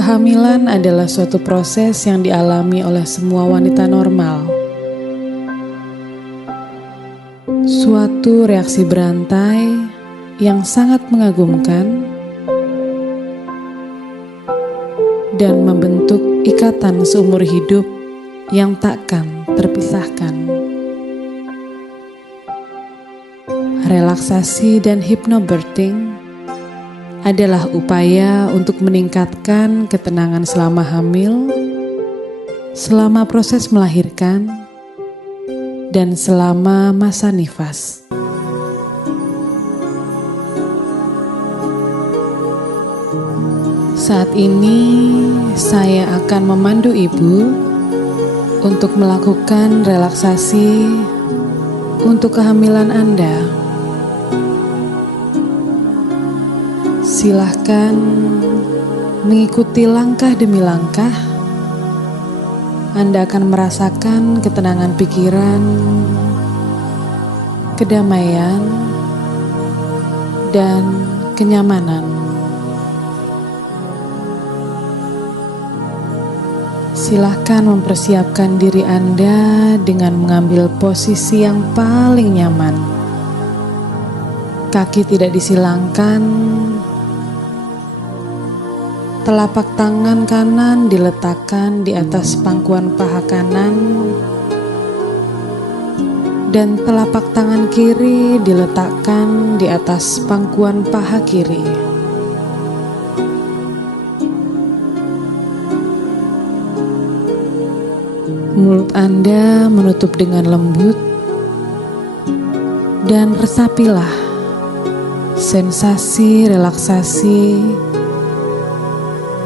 Kehamilan adalah suatu proses yang dialami oleh semua wanita normal. Suatu reaksi berantai yang sangat mengagumkan dan membentuk ikatan seumur hidup yang takkan terpisahkan. Relaksasi dan hypnobirthing adalah upaya untuk meningkatkan ketenangan selama hamil, selama proses melahirkan, dan selama masa nifas. Saat ini saya akan memandu ibu untuk melakukan relaksasi untuk kehamilan Anda. Silahkan mengikuti langkah demi langkah. Anda akan merasakan ketenangan pikiran, kedamaian, dan kenyamanan. Silahkan mempersiapkan diri Anda dengan mengambil posisi yang paling nyaman. Kaki tidak disilangkan. Telapak tangan kanan diletakkan di atas pangkuan paha kanan dan telapak tangan kiri diletakkan di atas pangkuan paha kiri. Mulut Anda menutup dengan lembut dan resapilah sensasi relaksasi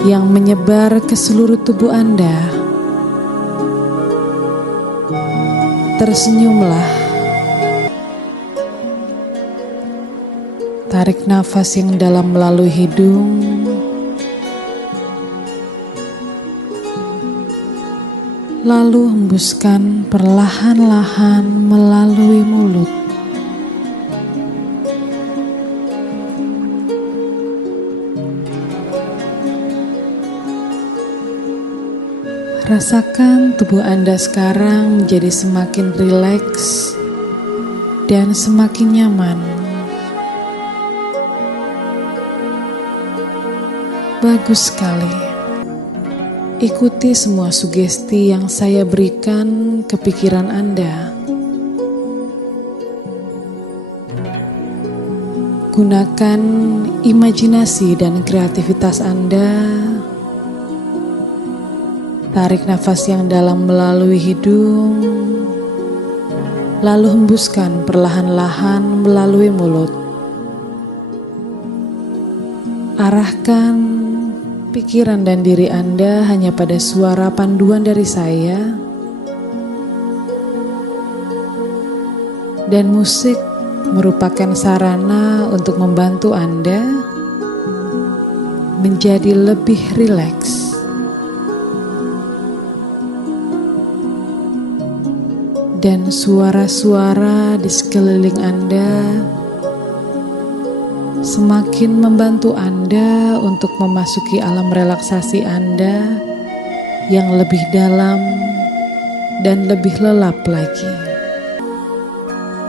yang menyebar ke seluruh tubuh Anda. Tersenyumlah. Tarik nafas yang dalam melalui hidung. Lalu hembuskan perlahan-lahan melalui mulut. Rasakan tubuh Anda sekarang menjadi semakin rileks dan semakin nyaman. Bagus sekali. Ikuti semua sugesti yang saya berikan ke pikiran Anda. Gunakan imajinasi dan kreativitas Anda. Tarik nafas yang dalam melalui hidung, lalu hembuskan perlahan-lahan melalui mulut. Arahkan pikiran dan diri Anda hanya pada suara panduan dari saya, dan musik merupakan sarana untuk membantu Anda menjadi lebih rileks. Dan suara-suara di sekeliling Anda semakin membantu Anda untuk memasuki alam relaksasi Anda yang lebih dalam dan lebih lelap lagi.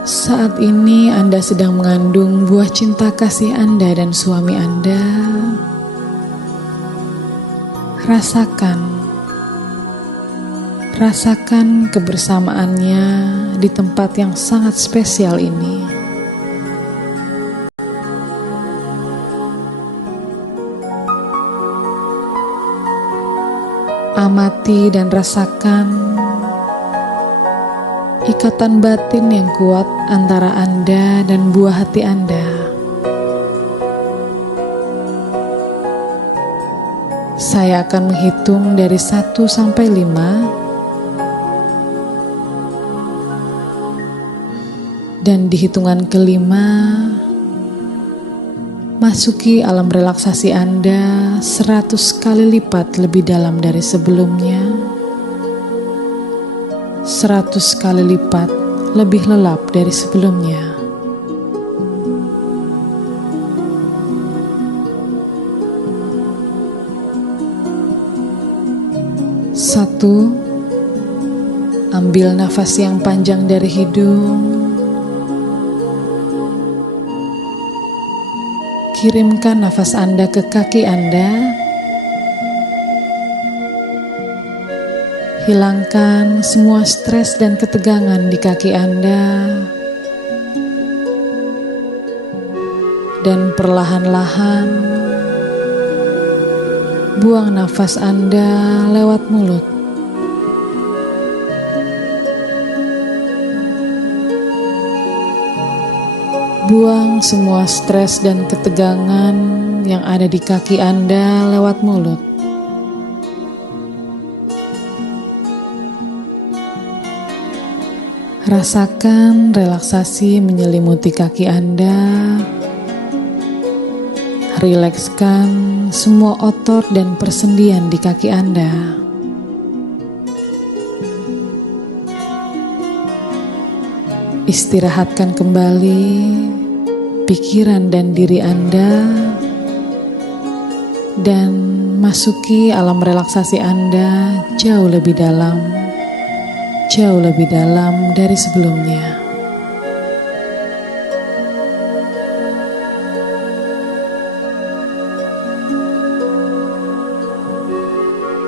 Saat ini Anda sedang mengandung buah cinta kasih Anda dan suami Anda. Rasakan kebersamaannya di tempat yang sangat spesial ini. Amati dan rasakan ikatan batin yang kuat antara Anda dan buah hati Anda. Saya akan menghitung dari 1 sampai 5. Dan di hitungan kelima, masuki alam relaksasi Anda 100 kali lipat lebih dalam dari sebelumnya. 100 kali lipat lebih lelap dari sebelumnya. 1. Ambil nafas yang panjang dari hidung. Kirimkan nafas Anda ke kaki Anda. Hilangkan semua stres dan ketegangan di kaki Anda. Dan perlahan-lahan buang nafas Anda lewat mulut. Buang semua stres dan ketegangan yang ada di kaki Anda lewat mulut. Rasakan relaksasi menyelimuti kaki Anda. Rilekskan semua otot dan persendian di kaki Anda. Istirahatkan kembali pikiran dan diri Anda dan masuki alam relaksasi Anda jauh lebih dalam dari sebelumnya.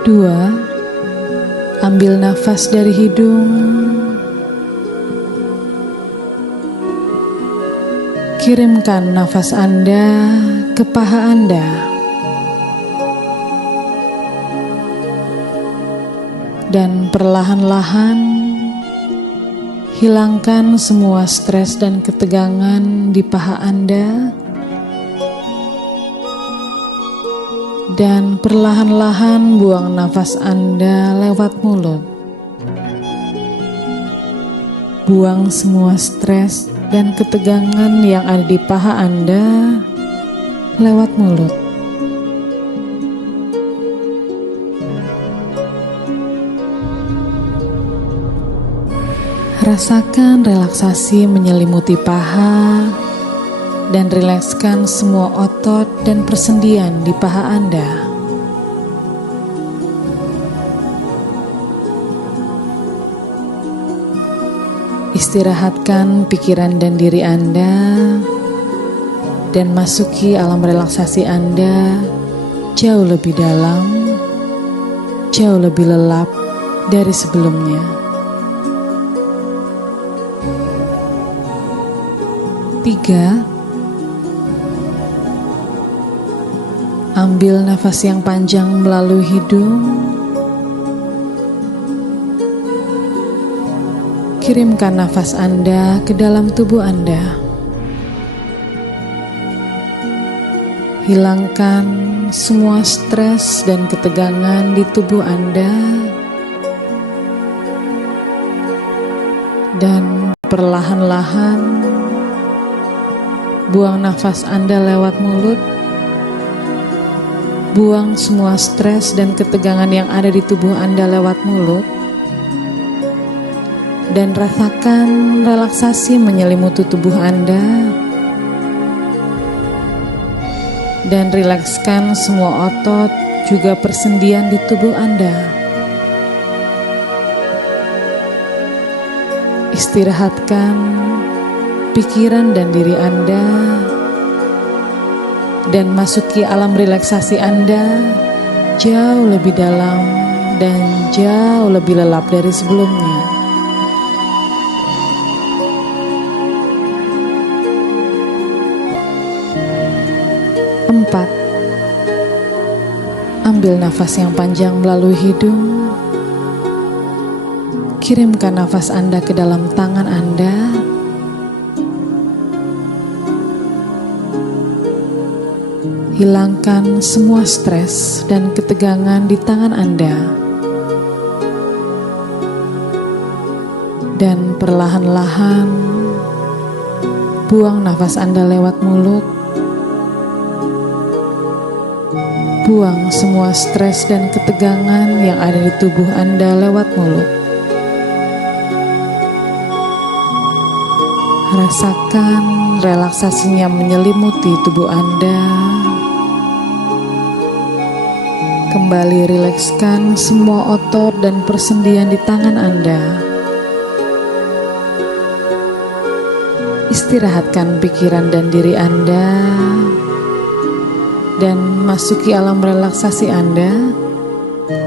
Dua, ambil nafas dari hidung. Kirimkan nafas Anda ke paha Anda. Dan perlahan-lahan hilangkan semua stres dan ketegangan di paha Anda. Dan perlahan-lahan buang nafas Anda lewat mulut. Buang semua stres dan ketegangan yang ada di paha Anda lewat mulut. Rasakan relaksasi menyelimuti paha dan rilekskan semua otot dan persendian di paha Anda. Istirahatkan pikiran dan diri Anda dan masuki alam relaksasi Anda jauh lebih dalam, jauh lebih lelap dari sebelumnya. 3. Ambil nafas yang panjang melalui hidung. Kirimkan nafas Anda ke dalam tubuh Anda. Hilangkan semua stres dan ketegangan di tubuh Anda. Dan perlahan-lahan buang nafas Anda lewat mulut. Buang semua stres dan ketegangan yang ada di tubuh Anda lewat mulut. Dan rasakan relaksasi menyelimuti tubuh Anda. Dan rilekskan semua otot juga persendian di tubuh Anda. Istirahatkan pikiran dan diri Anda dan masuki alam relaksasi Anda jauh lebih dalam dan jauh lebih lelap dari sebelumnya. 4. Ambil nafas yang panjang melalui hidung. Kirimkan nafas Anda ke dalam tangan Anda. Hilangkan semua stres dan ketegangan di tangan Anda. Dan perlahan-lahan buang nafas Anda lewat mulut. Buang semua stres dan ketegangan yang ada di tubuh Anda lewat mulut. Rasakan relaksasinya menyelimuti tubuh Anda. Kembali rilekskan semua otot dan persendian di tangan Anda. Istirahatkan pikiran dan diri Anda dan masuki alam relaksasi Anda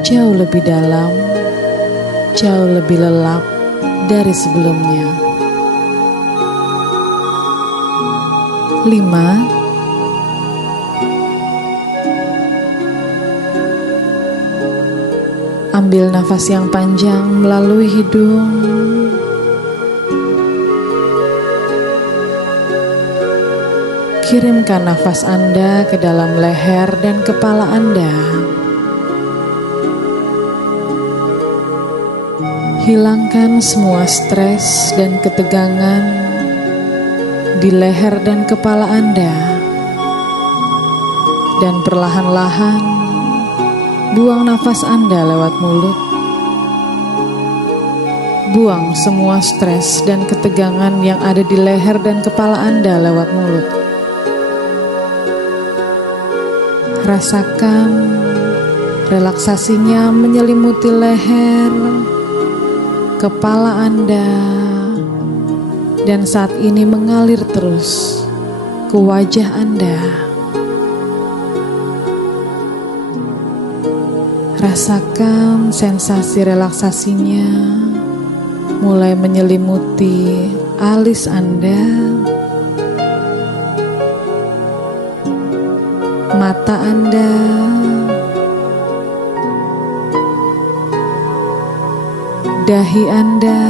jauh lebih dalam, jauh lebih lelap dari sebelumnya. 5. Ambil nafas yang panjang melalui hidung. Kirimkan nafas Anda ke dalam leher dan kepala Anda. Hilangkan semua stres dan ketegangan di leher dan kepala Anda. Dan perlahan-lahan buang nafas Anda lewat mulut. Buang semua stres dan ketegangan yang ada di leher dan kepala Anda lewat mulut. Rasakan relaksasinya menyelimuti leher, kepala Anda, dan saat ini mengalir terus ke wajah Anda. Rasakan sensasi relaksasinya mulai menyelimuti alis Anda, mata Anda, dahi Anda,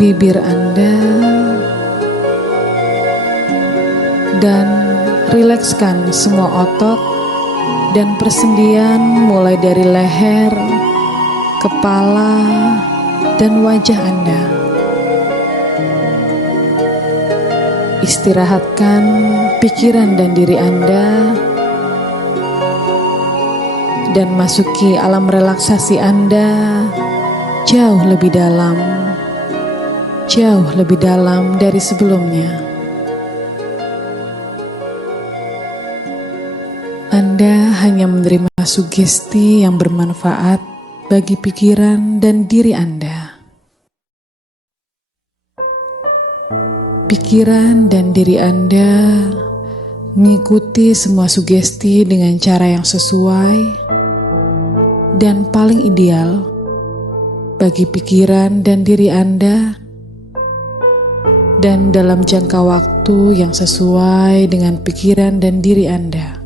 bibir Anda, dan rilekskan semua otot dan persendian mulai dari leher, kepala, dan wajah Anda. Istirahatkan pikiran dan diri Anda dan masuki alam relaksasi Anda jauh lebih dalam dari sebelumnya. Anda hanya menerima sugesti yang bermanfaat bagi pikiran dan diri Anda. Pikiran dan diri Anda mengikuti semua sugesti dengan cara yang sesuai dan paling ideal bagi pikiran dan diri Anda, dan dalam jangka waktu yang sesuai dengan pikiran dan diri Anda.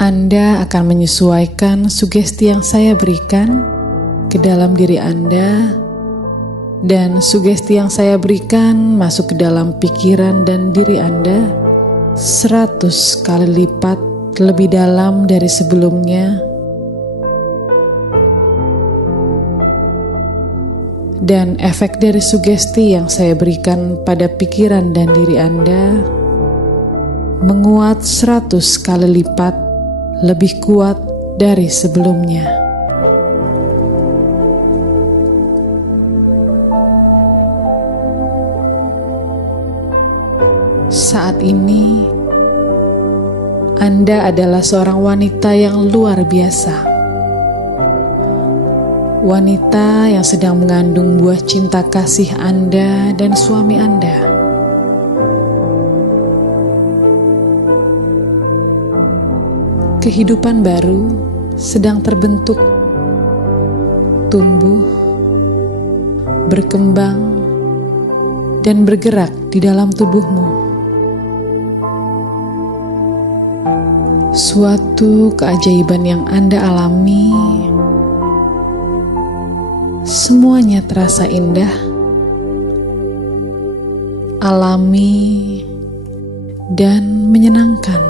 Anda akan menyesuaikan sugesti yang saya berikan ke dalam diri Anda, dan sugesti yang saya berikan masuk ke dalam pikiran dan diri Anda 100 kali lipat lebih dalam dari sebelumnya. Dan efek dari sugesti yang saya berikan pada pikiran dan diri Anda menguat 100 kali lipat lebih kuat dari sebelumnya. Saat ini, Anda adalah seorang wanita yang luar biasa. Wanita yang sedang mengandung buah cinta kasih Anda dan suami Anda. Kehidupan baru sedang terbentuk, tumbuh, berkembang, dan bergerak di dalam tubuhmu. Suatu keajaiban yang Anda alami, semuanya terasa indah, alami, dan menyenangkan.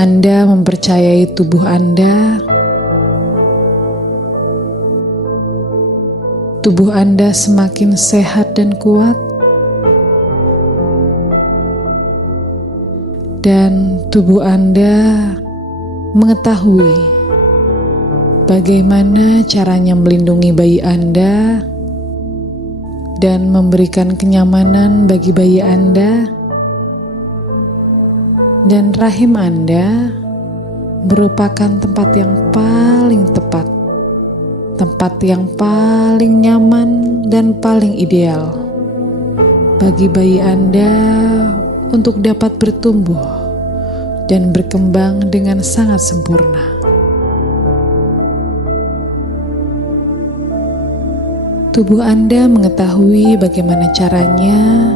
Anda mempercayai tubuh Anda. Tubuh Anda semakin sehat dan kuat, dan tubuh Anda mengetahui Bagaimana caranya melindungi bayi Anda dan memberikan kenyamanan bagi bayi Anda, dan rahim Anda merupakan tempat yang paling tepat, tempat yang paling nyaman dan paling ideal bagi bayi Anda untuk dapat bertumbuh dan berkembang dengan sangat sempurna. Tubuh Anda mengetahui bagaimana caranya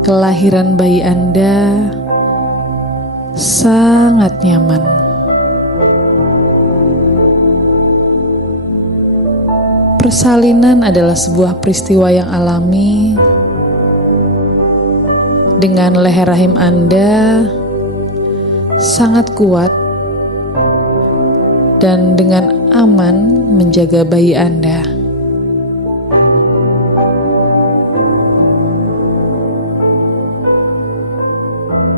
kelahiran bayi Anda sangat nyaman. Persalinan adalah sebuah peristiwa yang alami. Dengan leher rahim Anda sangat kuat dan dengan aman menjaga bayi Anda.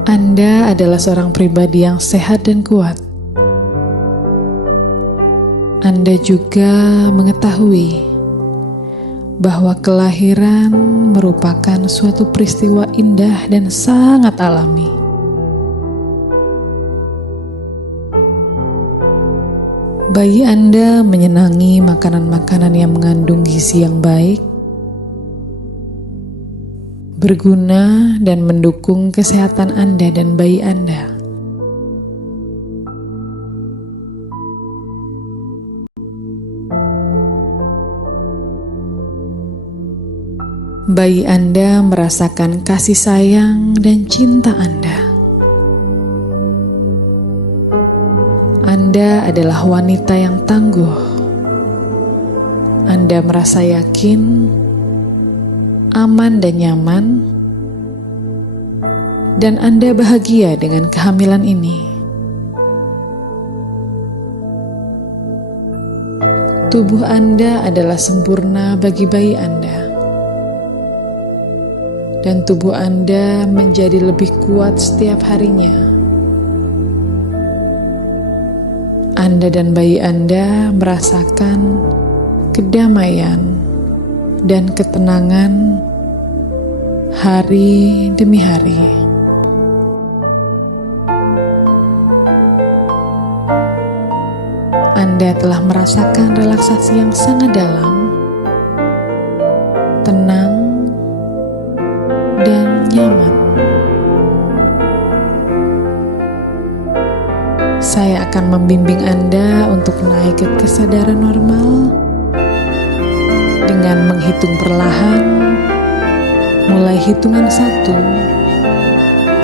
Anda adalah seorang pribadi yang sehat dan kuat. Anda juga mengetahui bahwa kelahiran merupakan suatu peristiwa indah dan sangat alami. Bayi Anda menyenangi makanan-makanan yang mengandung gizi yang baik, berguna dan mendukung kesehatan Anda dan bayi Anda. Bayi Anda merasakan kasih sayang dan cinta Anda. Anda adalah wanita yang tangguh. Anda merasa yakin, aman dan nyaman, dan Anda bahagia dengan kehamilan ini. Tubuh Anda adalah sempurna bagi bayi Anda, dan tubuh Anda menjadi lebih kuat setiap harinya. Anda dan bayi Anda merasakan kedamaian dan ketenangan hari demi hari. Anda telah merasakan relaksasi yang sangat dalam, tenang, dan nyaman. Saya akan membimbing Anda untuk naik ke kesadaran normal dengan menghitung perlahan, mulai hitungan 1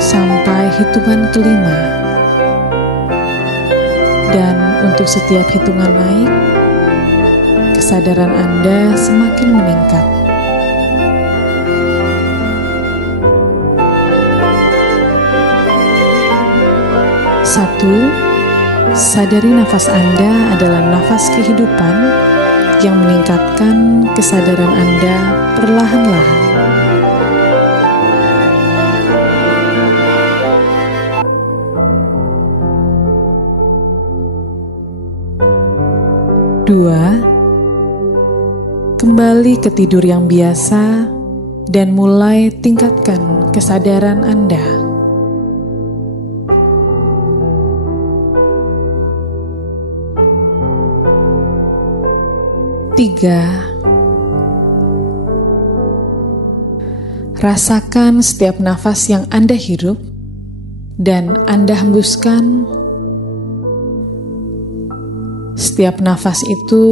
sampai hitungan kelima. Dan untuk setiap hitungan naik, kesadaran Anda semakin meningkat. 1. Sadari nafas Anda adalah nafas kehidupan yang meningkatkan kesadaran Anda perlahan-lahan. 2. Kembali ke tidur yang biasa dan mulai tingkatkan kesadaran Anda. 3. Rasakan setiap nafas yang Anda hirup dan Anda hembuskan. Setiap nafas itu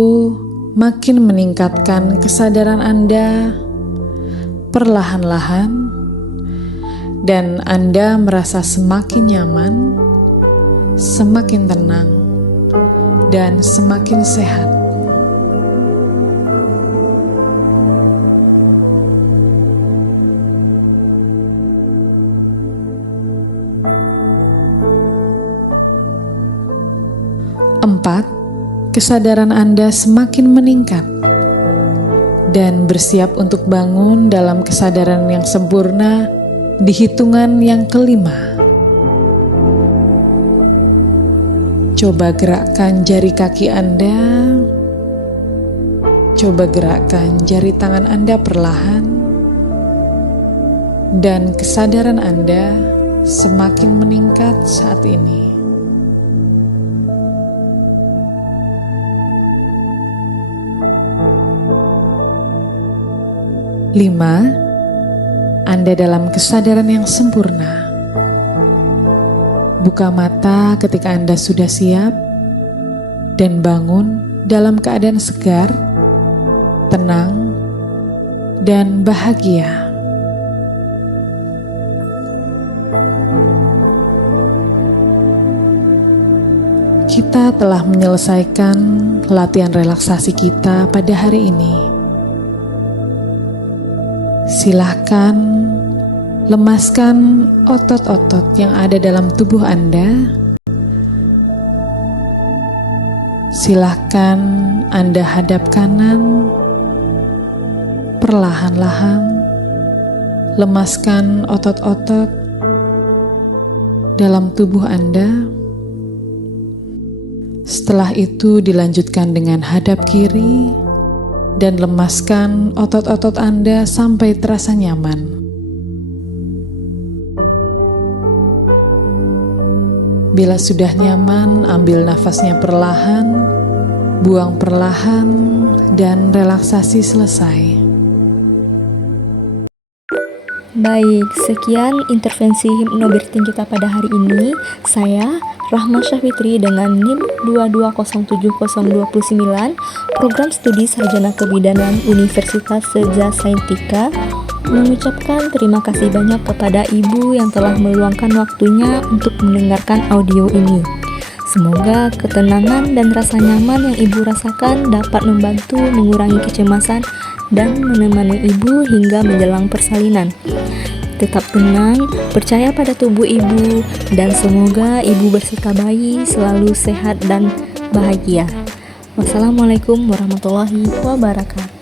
makin meningkatkan kesadaran Anda perlahan-lahan, dan Anda merasa semakin nyaman, semakin tenang, dan semakin sehat. 4. Kesadaran Anda semakin meningkat dan bersiap untuk bangun dalam kesadaran yang sempurna di hitungan yang kelima. Coba gerakkan jari kaki Anda. Coba gerakkan jari tangan Anda perlahan. Dan kesadaran Anda semakin meningkat saat ini. 5. Anda dalam kesadaran yang sempurna. Buka mata ketika Anda sudah siap dan bangun dalam keadaan segar, tenang, dan bahagia. Kita telah menyelesaikan latihan relaksasi kita pada hari ini. Silahkan lemaskan otot-otot yang ada dalam tubuh Anda. Silahkan Anda hadap kanan, perlahan-lahan lemaskan otot-otot dalam tubuh Anda. Setelah itu dilanjutkan dengan hadap kiri dan lemaskan otot-otot Anda sampai terasa nyaman. Bila sudah nyaman, ambil nafasnya perlahan, buang perlahan, dan relaksasi selesai. Baik, sekian intervensi hypnobirthing kita pada hari ini. Saya Rahma Syafitri dengan NIM 2207029, Program Studi Sarjana Kebidanan Universitas Seja Saintika, mengucapkan terima kasih banyak kepada Ibu yang telah meluangkan waktunya untuk mendengarkan audio ini. Semoga ketenangan dan rasa nyaman yang Ibu rasakan dapat membantu mengurangi kecemasan dan menemani Ibu hingga menjelang persalinan. Tetap tenang, percaya pada tubuh Ibu, dan semoga Ibu beserta bayi selalu sehat dan bahagia. Wassalamualaikum warahmatullahi wabarakatuh.